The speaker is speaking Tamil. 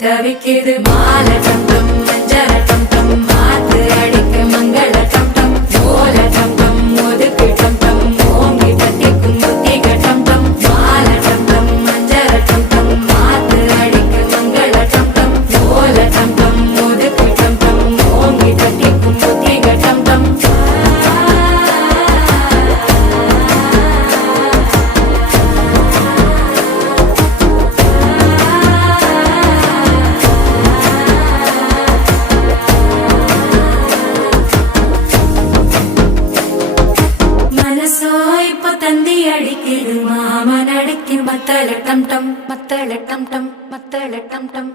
தவிக்குது மால டம் டம் மஞ்சள டம் டம் மாத்து அடிக்க மங்கள டம் டம் ஓல டம் டம் ஒதுக்கு டம் டம் ஓங்கி தட்டிக்கும் புத்திக டம் டம் மால டம் டம் மஞ்சள டம் டம் மாத்து அடிக்க மங்கள டம் டம் ஓல டம் டம் ஒதுக்கு டம் டம் ஓங்கி தட்டிக்கும் புத்திக டம் டம் தந்தி அடிக்குது மாமன் அடிக்கு மத்தள டம் டம் மத்தள டம் டம் மத்தள டம் டம்